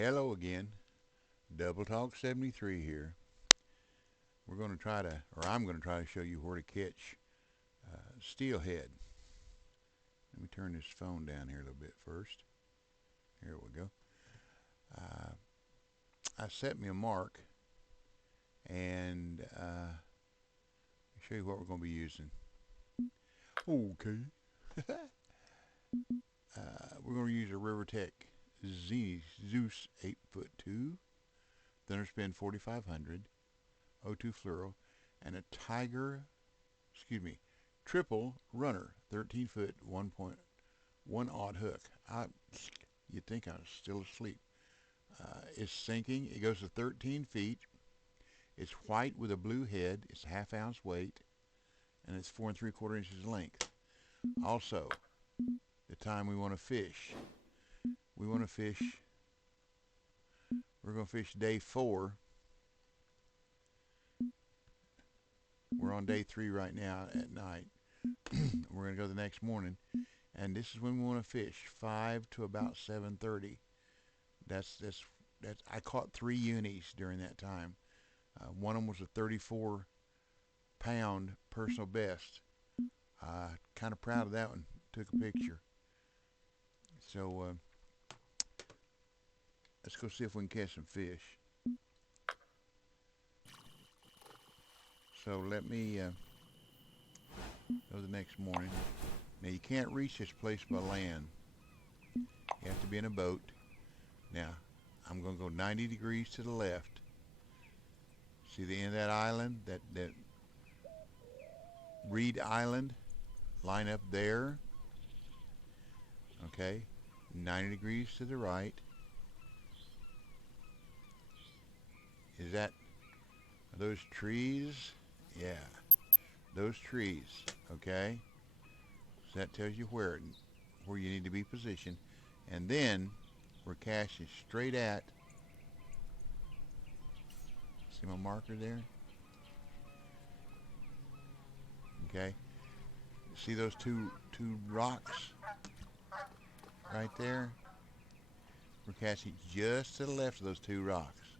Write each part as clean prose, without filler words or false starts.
Hello again. Double Talk 73 here. We're going to try to, or I'm going to try to show you where to catch steelhead. Let me turn this phone down here a little bit first. Here we go. Uh, I set me a mark and show you what we're going to be using. Okay. We're going to use a Rivertech Zeus 8 foot 2, Thunderspin 4500, O2 fluoro, and a triple runner 13 foot 1.1 odd hook. You'd think I was still asleep. It's sinking. It goes to 13 feet. It's white with a blue head. It's a half-ounce weight, and it's 4 3/4 inches length. Also, the time we want to fish. We're going to fish day 4. We're on day 3 right now at night. We're going to go the next morning, and this is when we want to fish 5 to about 7:30. That's I caught 3 unis during that time. One of them was a 34-pound personal best. Kind of proud of that one. Took a picture. So let's go see if we can catch some fish. So let me go the next morning. Now you can't reach this place by land. You have to be in a boat. Now I'm going to go 90 degrees to the left. See the end of that island, that Reed Island? Line up there. Okay, 90 degrees to the right. Are those trees? Yeah, those trees. Okay, so that tells you where you need to be positioned, and then we're casting straight at. See my marker there? Okay. See those two rocks right there? We're casting just to the left of those 2 rocks.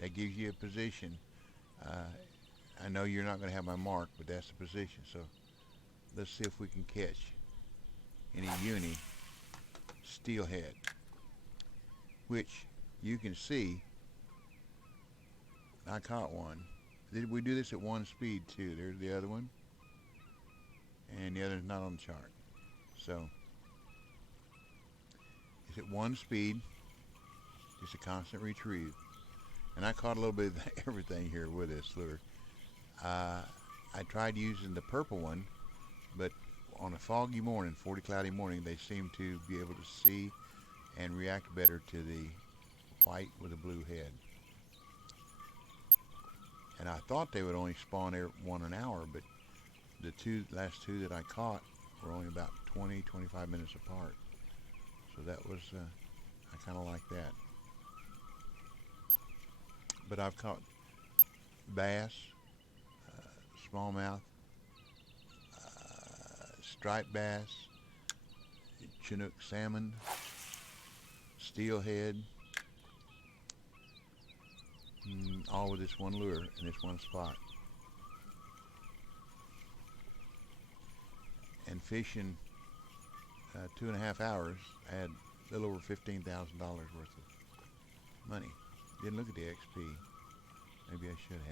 That gives you a position. I know you're not going to have my mark, but that's the position. So let's see if we can catch any uni steelhead, which you can see I caught one. We do this at 1 speed too. There's the other one, and the other's not on the chart. So it's at 1 speed, just a constant retrieve. And I caught a little bit of everything here with this lure. I tried using the purple one, but on a foggy morning, 40 cloudy morning, they seem to be able to see and react better to the white with a blue head. And I thought they would only spawn one an hour, but the last two that I caught were only about 20-25 minutes apart. So that was, I kind of like that. But I've caught bass, smallmouth, striped bass, Chinook salmon, steelhead, all with this one lure in this one spot. And fishing 2.5 hours, I had a little over $15,000 worth of money. Didn't look at the XP. Maybe I should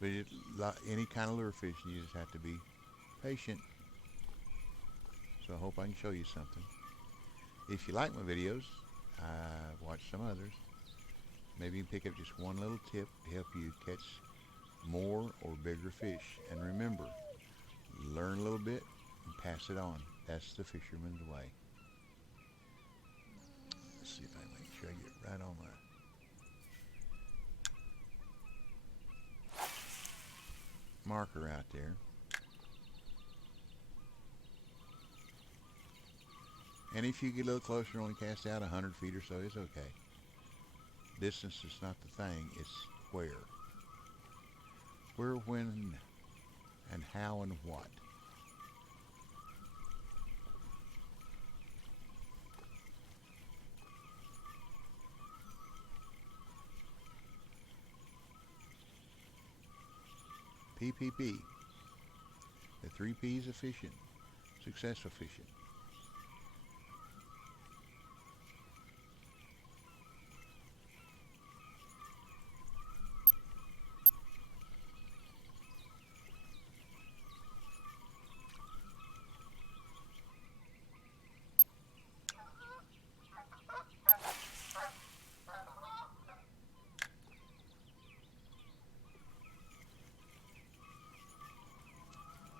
have. But any kind of lure fishing, you just have to be patient. So I hope I can show you something. If you like my videos, watch some others. Maybe you can pick up just one little tip to help you catch more or bigger fish. And remember, learn a little bit and pass it on. That's the fisherman's way. Let's see if I can make sure I get right on my marker out there. And if you get a little closer, only cast out 100 feet or so, it's okay. Distance is not the thing, it's where. Where, when, and how, and what. PPP. The 3 P's of fishing. Successful fishing.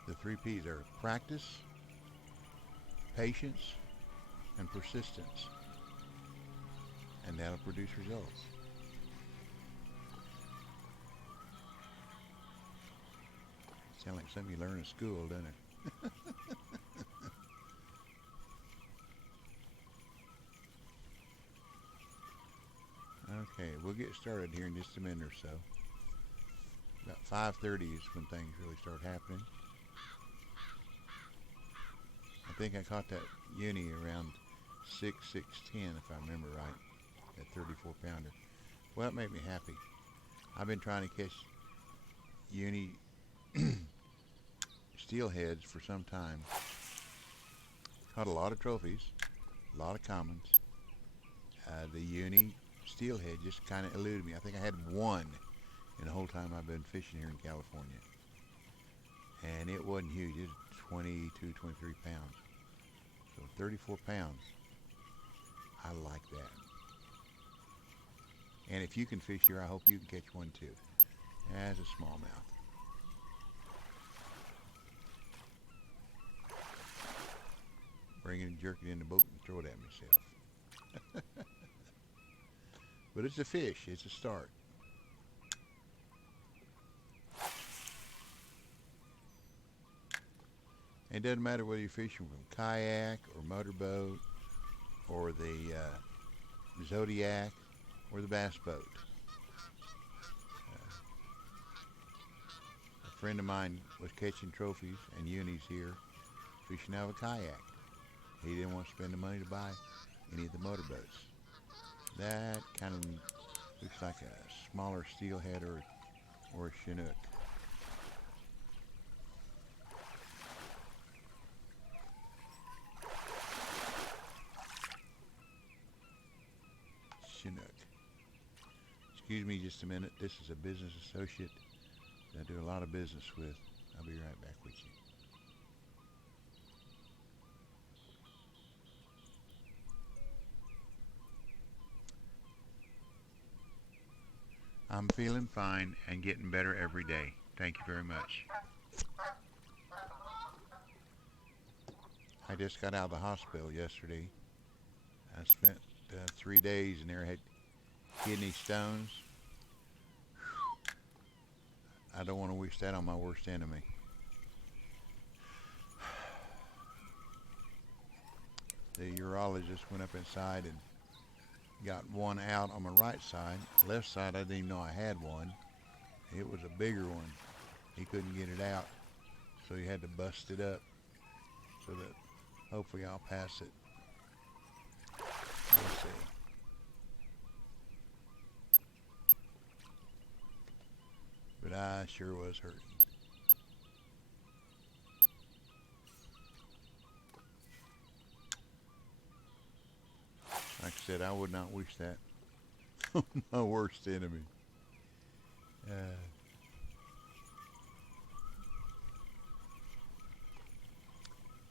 The 3 P's are practice, patience, and persistence. And that'll produce results. Sound like something you learn in school, doesn't it? Okay, we'll get started here in just a minute or so. About 5:30 is when things really start happening. I think I caught that uni around 6:10, if I remember right, that 34 pounder. Well, it made me happy. I've been trying to catch uni steelheads for some time. Caught a lot of trophies, a lot of commons. The uni steelhead just kind of eluded me. I think I had one in the whole time I've been fishing here in California. And it wasn't huge. It was 22, 23 pounds. So 34 pounds. I like that. And if you can fish here, I hope you can catch one too. As a smallmouth. Bring it and jerk it in the boat and throw it at myself. But it's a fish. It's a start. It doesn't matter whether you're fishing from kayak or motorboat or the Zodiac or the bass boat. A friend of mine was catching trophies and unis here fishing out of a kayak. He didn't want to spend the money to buy any of the motorboats. That kind of looks like a smaller steelhead or a chinook. Chinook. Excuse me just a minute. This is a business associate that I do a lot of business with. I'll be right back with you. I'm feeling fine and getting better every day. Thank you very much. I just got out of the hospital yesterday. I spent 3 days in there. I had kidney stones. I don't want to wish that on my worst enemy. The urologist went up inside and got one out on my right side. Left side, I didn't even know I had one. It was a bigger one. He couldn't get it out, so he had to bust it up so that hopefully I'll pass it. We'll see. But I sure was hurting. Like I said, I would not wish that on my worst enemy.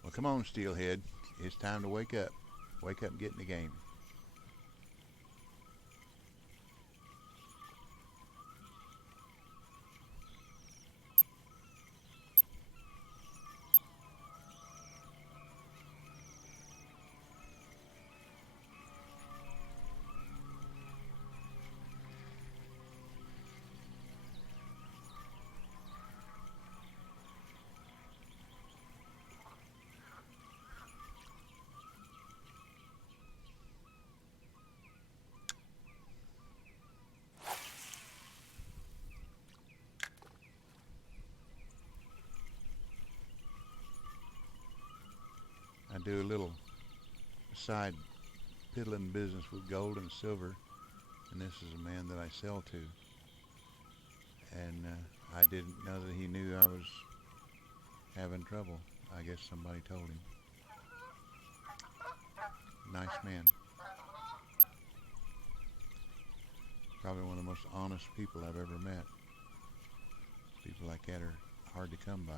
Well, come on, Steelhead. It's time to wake up. Wake up and get in the game. I do a little side piddling business with gold and silver, and this is a man that I sell to. And I didn't know that he knew I was having trouble. I guess somebody told him. Nice man. Probably one of the most honest people I've ever met. People like that are hard to come by.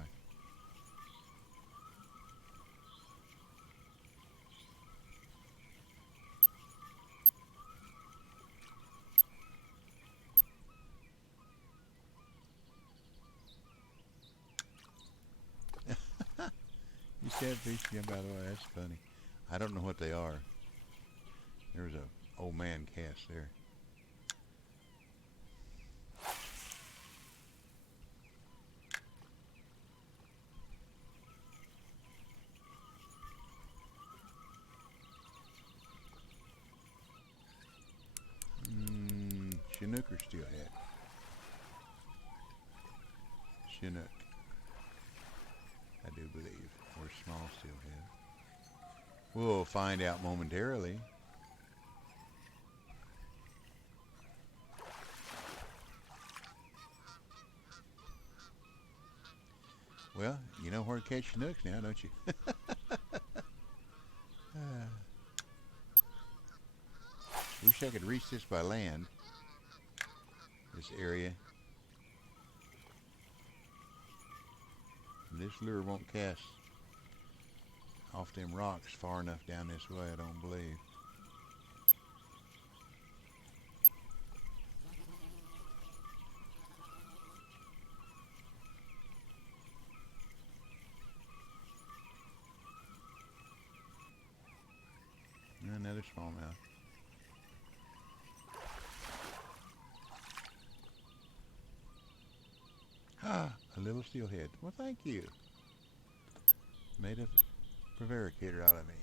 You catfish again, by the way. That's funny. I don't know what they are. There's a old man cast there. Chinook or steelhead? Chinook, I do believe, or small steelhead. We'll find out momentarily. Well, you know where to catch Chinooks now, don't you? Wish I could reach this by land, this area. This lure won't cast off them rocks far enough down this way, I don't believe. Another smallmouth. Ah, a little steelhead. Well, thank you. Made a prevaricator out of me.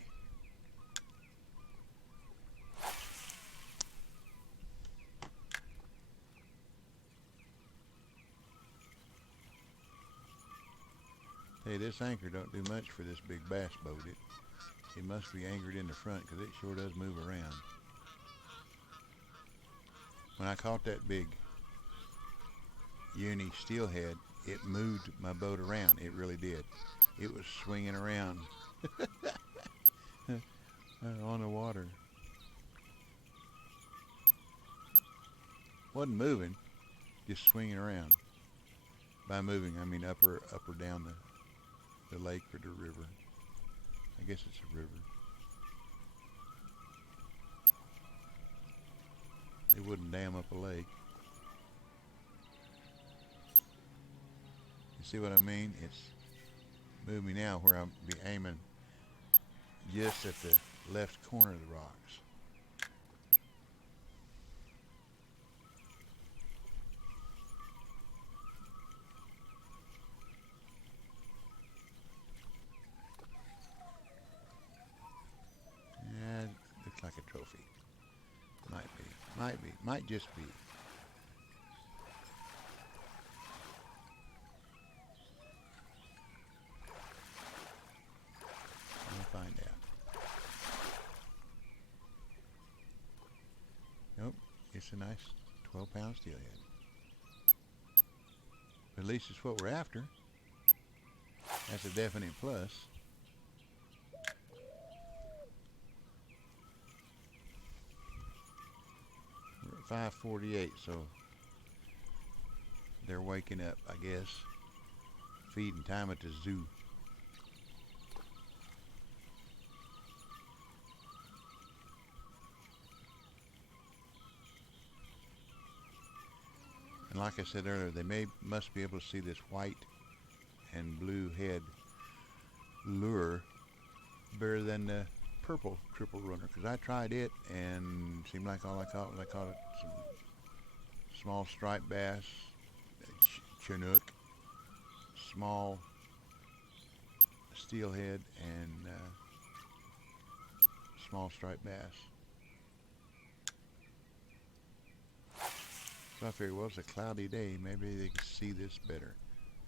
Hey, this anchor don't do much for this big bass boat. It must be anchored in the front because it sure does move around. When I caught that big uni steelhead, it moved my boat around. It really did. It was swinging around on the water. Wasn't moving, just swinging around. By moving, I mean up or down the lake or the river. I guess it's a river. They wouldn't dam up a lake. You see what I mean? It's moving now where I'll be aiming just at the left corner of the rocks. Yeah, looks like a trophy. Might just be. We'll find out. Nope, it's a nice 12-pound steelhead. But at least it's what we're after. That's a definite plus. We're at 5:48, so they're waking up, I guess. Feeding time at the zoo. And like I said earlier, they must be able to see this white and blue head lure better than the purple triple runner, because I tried it and it seemed like all I caught some small striped bass, chinook, small steelhead, and small striped bass. So I figured, well, it's a cloudy day, maybe they could see this better,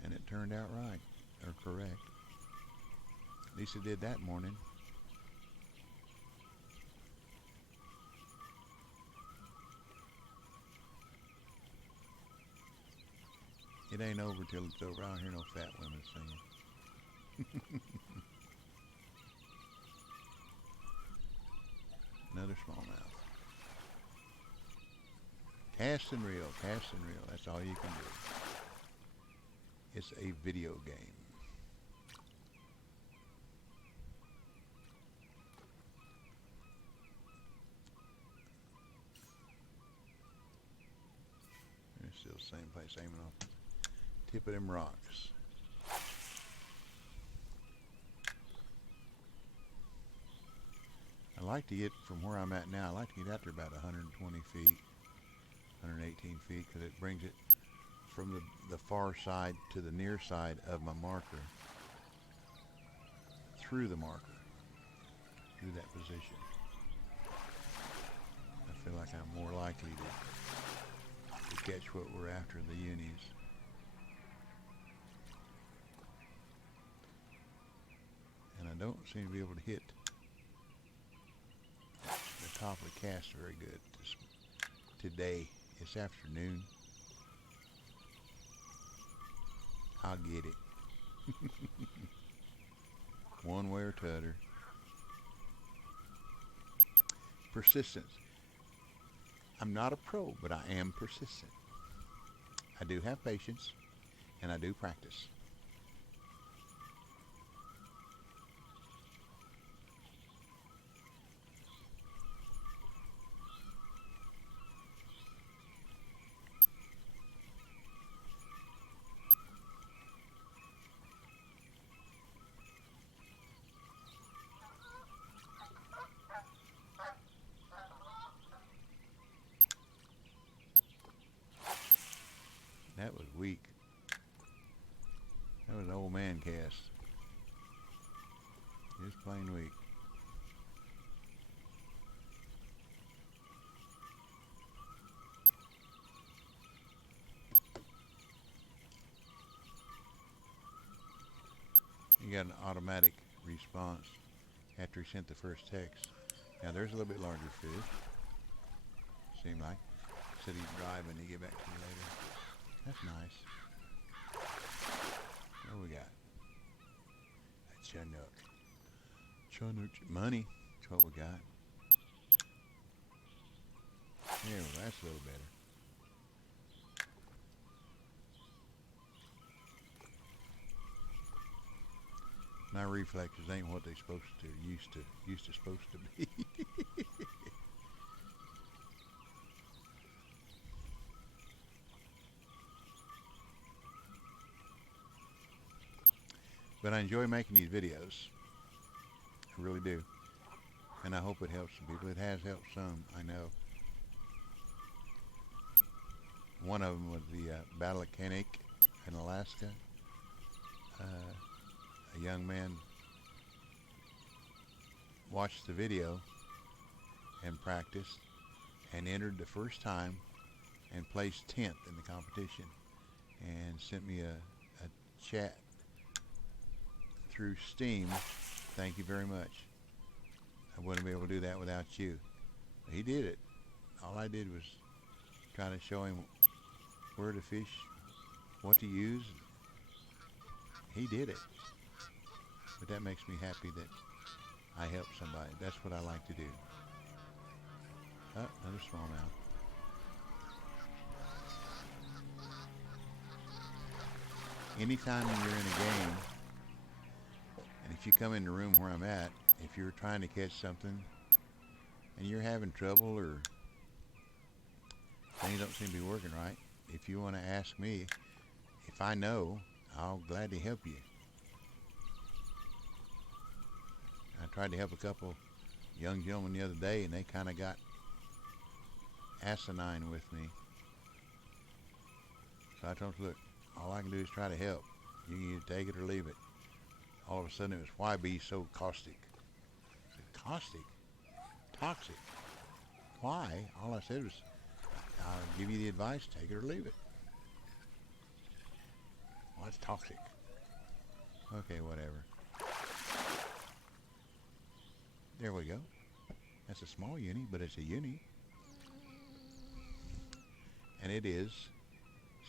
and it turned out right, or correct. At least it did that morning. It ain't over till it's over. I don't hear no fat women singing. Another smallmouth. Cast and reel, cast and reel. That's all you can do. It's a video game. It's still the same place, aiming off the tip of them rocks. I like to get from where I'm at now, I like to get out there about 120 feet, 118 feet, because it brings it from the far side to the near side of my marker, through the marker, through that position. I feel like I'm more likely to catch what we're after, the unis. And I don't seem to be able to hit the top of the cast very good today. It's afternoon. I'll get it. One way or t'other. Persistence. I'm not a pro, but I am persistent. I do have patience, and I do practice. That was weak. That was an old man cast. Just plain weak. You got an automatic response after he sent the first text. Now there's a little bit larger fish. Seemed like. Said he'd drive and he'd get back to me later. That's nice. What do we got? A Chinook. Chinook money. That's what we got. Yeah, well, that's a little better. My reflexes ain't what they supposed to used to supposed to be. But I enjoy making these videos. I really do. And I hope it helps some people. It has helped some, I know. One of them was the Battle of Kinnick in Alaska. A young man watched the video and practiced and entered the first time and placed 10th in the competition and sent me a chat through Steam. Thank you very much. I wouldn't be able to do that without you. He did it. All I did was try to show him where to fish, what to use. He did it. But that makes me happy that I helped somebody. That's what I like to do. Oh, another smallmouth. Anytime you're in a game, and if you come in the room where I'm at, if you're trying to catch something and you're having trouble or things don't seem to be working right, if you want to ask me, if I know, I'll gladly help you. I tried to help a couple young gentlemen the other day, and they kind of got asinine with me. So I told them, look, all I can do is try to help. You can either take it or leave it. All of a sudden it was, why be so caustic? I said, caustic? Toxic? Why? All I said was, I'll give you the advice, take it or leave it. Well, that's toxic. Okay, whatever. There we go. That's a small uni, but it's a uni. And it is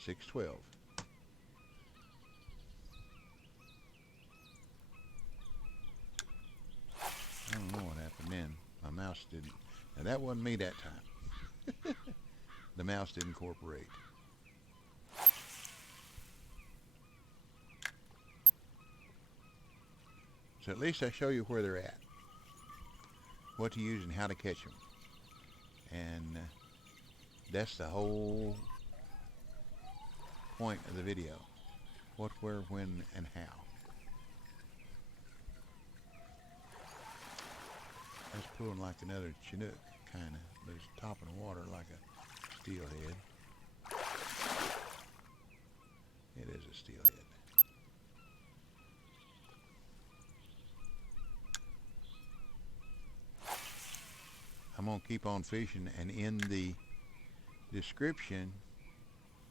612. I don't know what happened then. My mouse didn't. Now that wasn't me that time. The mouse didn't cooperate. So at least I show you where they're at, what to use and how to catch them. And that's the whole point of the video. What, where, when, and how. That's pulling like another Chinook, kind of, but it's topping the water like a steelhead. It is a steelhead. I'm going to keep on fishing, and in the description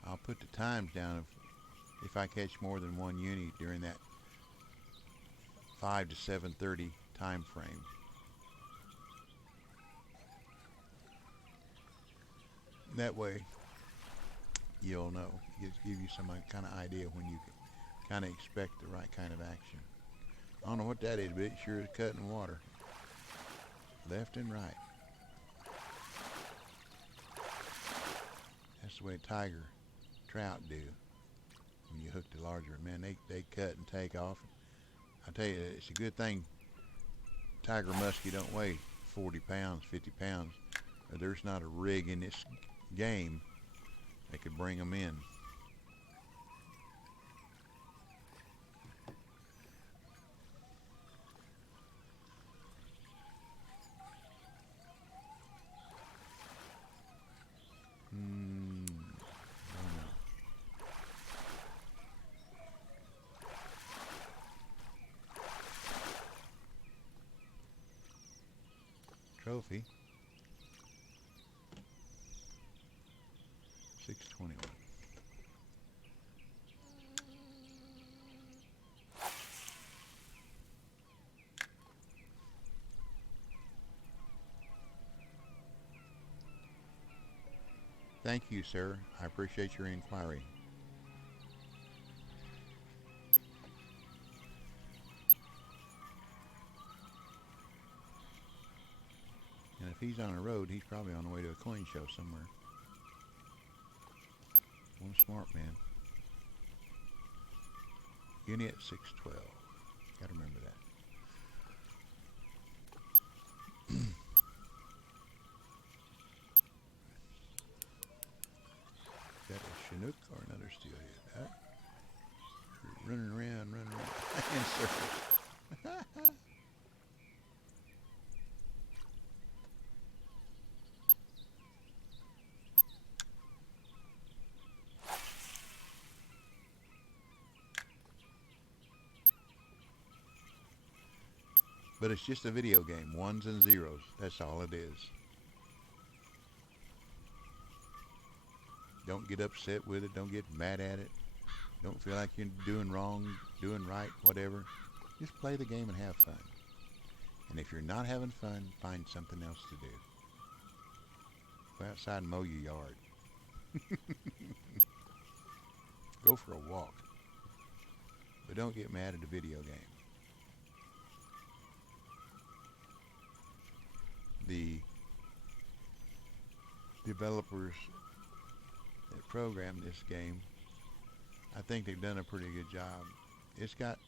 I'll put the times down if I catch more than one uni during that 5 to 7:30 time frame. That way you'll know. It gives you some kind of idea when you can kind of expect the right kind of action. I don't know what that is, but it sure is cutting water left and right. That's the way tiger trout do when you hook the larger. Man, they cut and take off. I tell you, it's a good thing tiger muskie don't weigh 40 pounds, 50 pounds. There's not a rig in this game that could bring them in. Trophy 621. Thank you, sir. I appreciate your inquiry. And if he's on the road, he's probably on the way to a coin show somewhere. One smart man. Unit 612. Gotta remember that. Is that a Chinook or another steelhead? Huh? Running around in circles. But it's just a video game, ones and zeros. That's all it is. Don't get upset with it. Don't get mad at it. Don't feel like you're doing wrong, doing right, whatever. Just play the game and have fun. And if you're not having fun, find something else to do. Go outside and mow your yard. Go for a walk. But don't get mad at a video game. The developers that programmed this game, I think they've done a pretty good job. It's got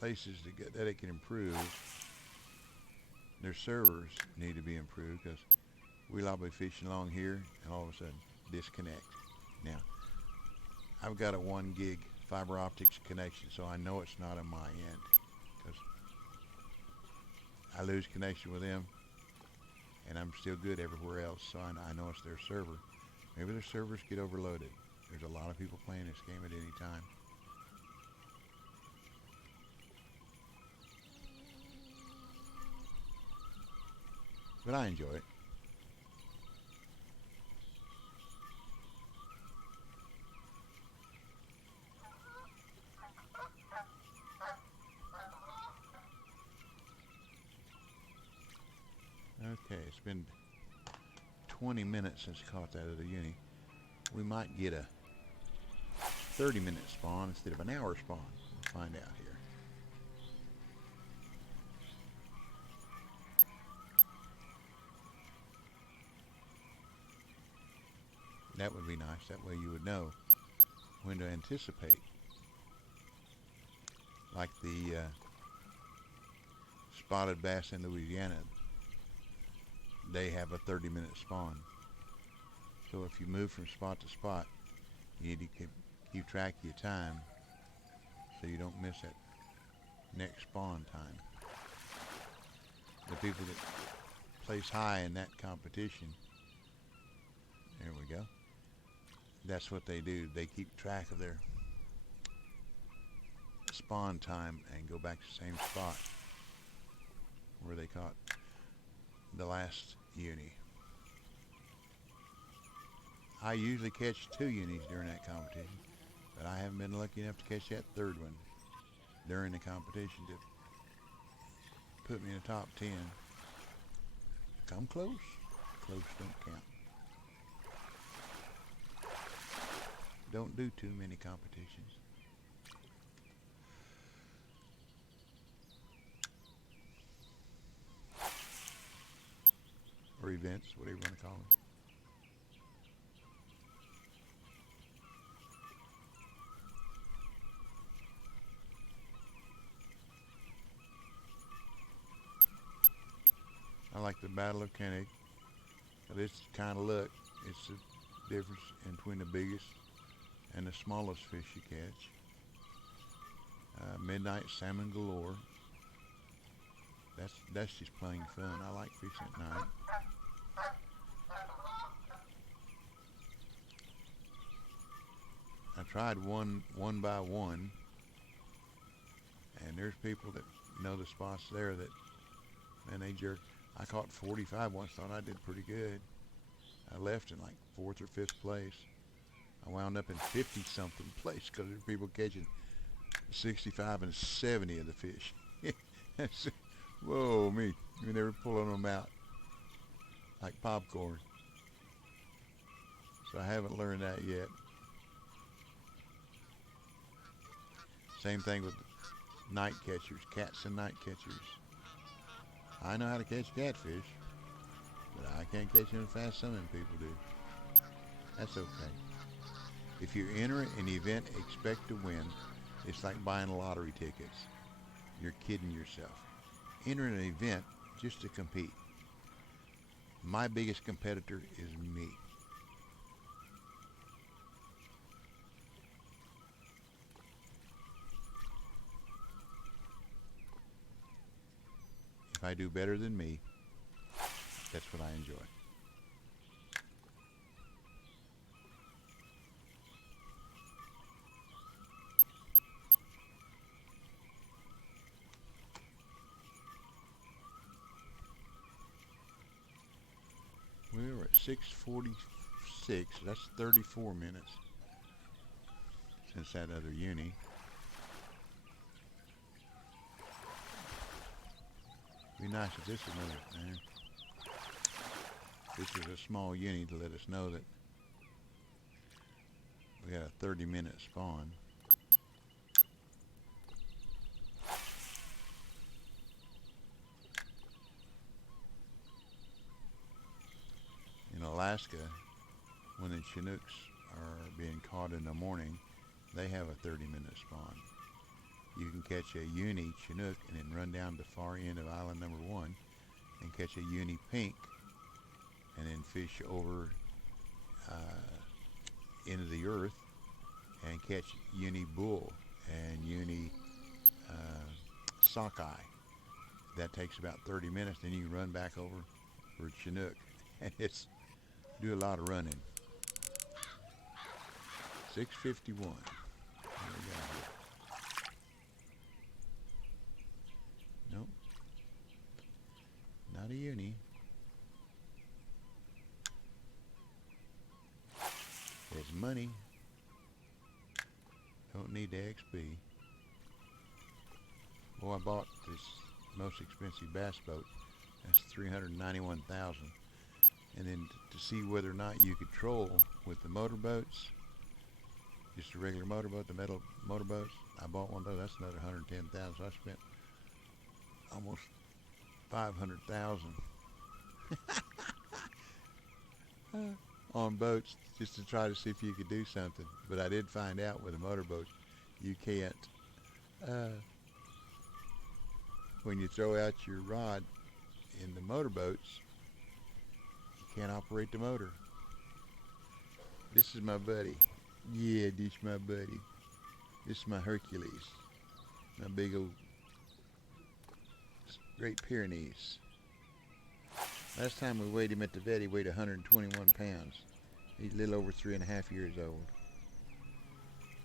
places that it can improve. Their servers need to be improved because we'll all be fishing along here and all of a sudden disconnect. Now, I've got a 1 gig fiber optics connection, so I know it's not on my end because I lose connection with them and I'm still good everywhere else, so I know it's their server. Maybe their servers get overloaded. There's a lot of people playing this game at any time. But I enjoy it. Okay, it's been 20 minutes since I caught that other uni. We might get a 30-minute spawn instead of an hour spawn. We'll find out here. That would be nice. That way you would know when to anticipate. Like the spotted bass in Louisiana, they have a 30-minute spawn. So if you move from spot to spot, you need to keep track of your time so you don't miss that next spawn time. The people that place high in that competition, there we go, that's what they do. They keep track of their spawn time and go back to the same spot where they caught the last uni. I usually catch 2 unis during that competition, but I haven't been lucky enough to catch that 3rd one during the competition to put me in the top 10. Come close. Close don't count. Don't do too many competitions. Or events, whatever you want to call them. I like the Battle of Koenig, but it's kind of luck. It's the difference in between the biggest and the smallest fish you catch. Midnight salmon galore. That's just plain fun. I like fishing at night. I tried one by one, and there's people that know the spots there that, man, they jerk. I caught 45 once, thought I did pretty good. I left in like 4th or 5th place. I wound up in 50-something place because there were people catching 65 and 70 of the fish. Whoa, me. I mean, they were pulling them out like popcorn. So I haven't learned that yet. Same thing with night catchers, cats and night catchers. I know how to catch catfish, but I can't catch them as fast as some of them people do. That's okay. If you enter an event, expect to win. It's like buying lottery tickets. You're kidding yourself. Enter an event just to compete. My biggest competitor is me. If I do better than me, that's what I enjoy. We were at 6:46. That's 34 minutes since that other uni. Be nice if this was another. This is a small uni to let us know that we got a 30-minute spawn. In Alaska, when the Chinooks are being caught in the morning, they have a 30-minute spawn. You can catch a uni Chinook and then run down the far end of island number 1 and catch a uni pink and then fish over into the earth and catch uni bull and uni sockeye. That takes about 30 minutes. Then you can run back over for Chinook, and it's do a lot of running. 6:51. What do we got here? Nope. Not a uni. There's money. Don't need the XP. Boy, I bought this most expensive bass boat. That's $391,000. And then to see whether or not you could troll with the motorboats, just a regular motorboat, the metal motorboats. I bought one of those. That's another $110,000. So I spent almost $500,000 on boats just to try to see if you could do something. But I did find out with a motorboat, you can't, uh, when you throw out your rod in the motorboats, you can't operate the motor. This is my buddy. Yeah, this is my buddy. This is my Hercules. My big old Great Pyrenees. Last time we weighed him at the vet, he weighed 121 pounds. He's a little over 3.5 years old.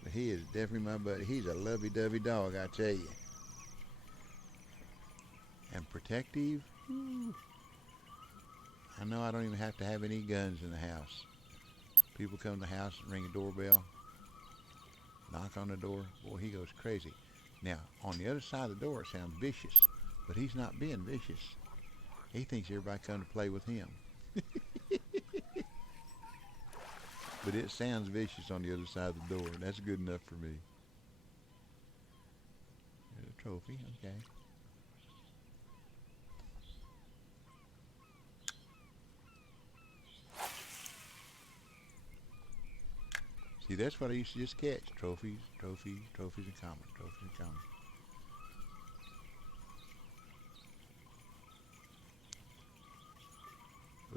But he is definitely my buddy. He's a lovey-dovey dog, I tell you. And protective. Woo. I know I don't even have to have any guns in the house. People come to the house and ring a doorbell, knock on the door. Boy, he goes crazy. Now, on the other side of the door, it sounds vicious, but he's not being vicious. He thinks everybody come to play with him. But it sounds vicious on the other side of the door, and that's good enough for me. There's a trophy, okay. See, that's what I used to just catch. Trophies, trophies, trophies in common, trophies in common.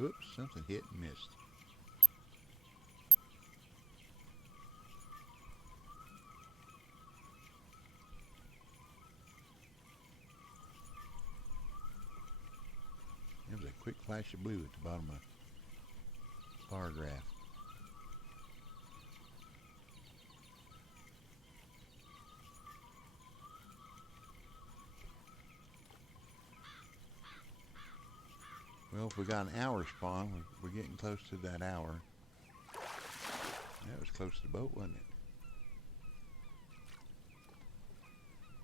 Oops, something hit and missed. There was a quick flash of blue at the bottom of the bar graph. Well, if we got an hour spawn, we're getting close to that hour. That was close to the boat, wasn't it?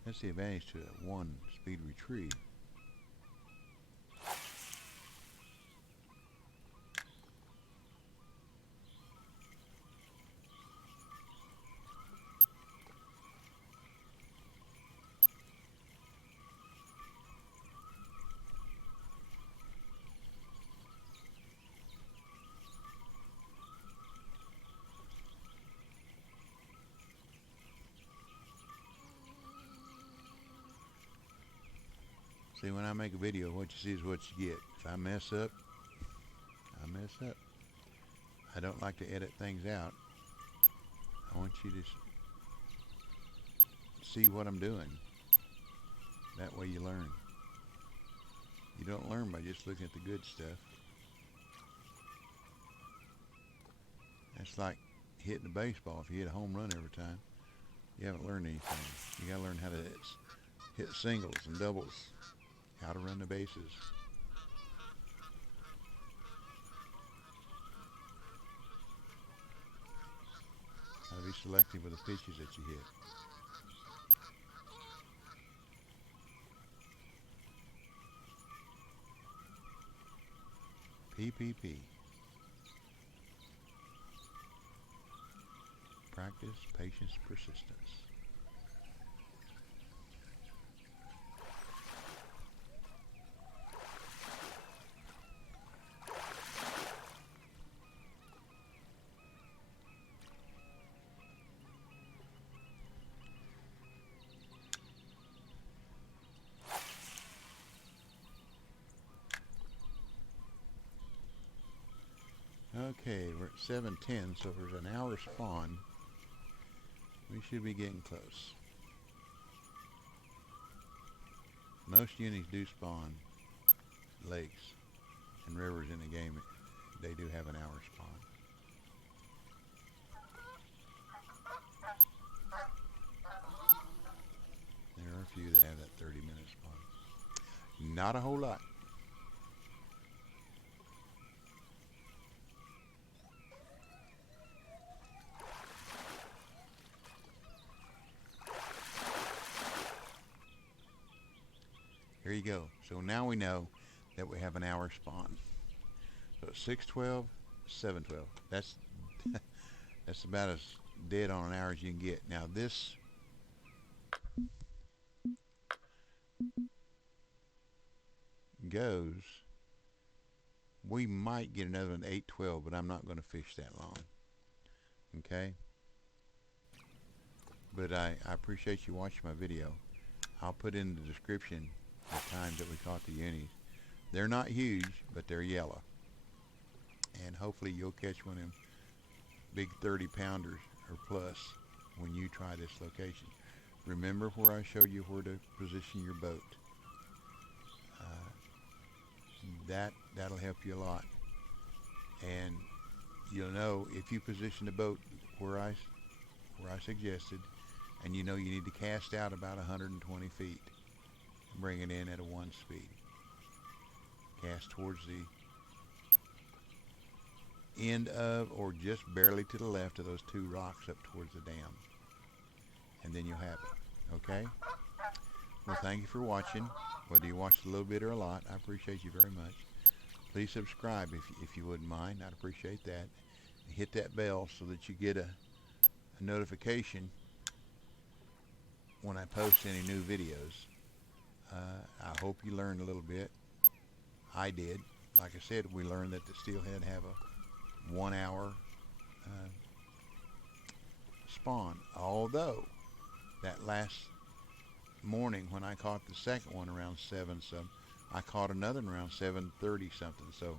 That's the advantage to that 1-speed retrieve. See, when I make a video, what you see is what you get. If I mess up, I mess up. I don't like to edit things out. I want you to see what I'm doing. That way you learn. You don't learn by just looking at the good stuff. That's like hitting a baseball. If you hit a home run every time, you haven't learned anything. You gotta learn how to hit singles and doubles. How to run the bases. How to be selective with the pitches that you hit. PPP. Practice, patience, persistence. Okay, we're at 7:10, so if there's an hour spawn, we should be getting close. Most unis do spawn lakes and rivers in the game. They do have an hour spawn. There are a few that have that 30-minute spawn. Not a whole lot. Here you go. So now we know that we have an hour spawn. So 6:12, 7:12. That's that's about as dead on an hour as you can get. Now this goes We might get another one 8-12, but I'm not going to fish that long. Okay? But I appreciate you watching my video. I'll put in the description the times that we caught the unis. They're not huge, but they're yellow. And hopefully you'll catch one of them big 30-pounders or plus when you try this location. Remember where I showed you where to position your boat. That'll help you a lot. And you'll know if you position the boat where I suggested, and you know you need to cast out about 120 feet. Bring it in at a 1 speed. Cast towards the end of, or just barely to the left of those 2 rocks up towards the dam. And then you'll have it. Okay? Well, thank you for watching. Whether you watched a little bit or a lot, I appreciate you very much. Please subscribe if you wouldn't mind. I'd appreciate that. And hit that bell so that you get a notification when I post any new videos. I hope you learned a little bit. I did. Like I said, we learned that the steelhead have a 1 hour spawn. Although that last morning when I caught the second one around 7 some, I caught another one around 7:30 something. So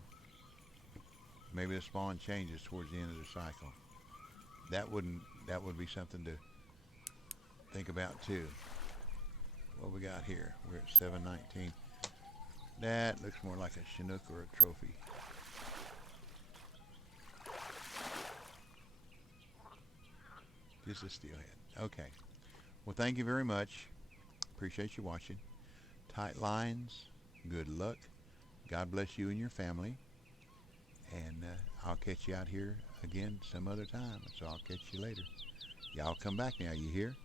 maybe the spawn changes towards the end of the cycle. That would be something to think about too. What we got here? We're at 7:19. That looks more like a Chinook or a trophy. Just a steelhead. Okay. Well, thank you very much. Appreciate you watching. Tight lines. Good luck. God bless you and your family. And I'll catch you out here again some other time. So I'll catch you later. Y'all come back now, you hear?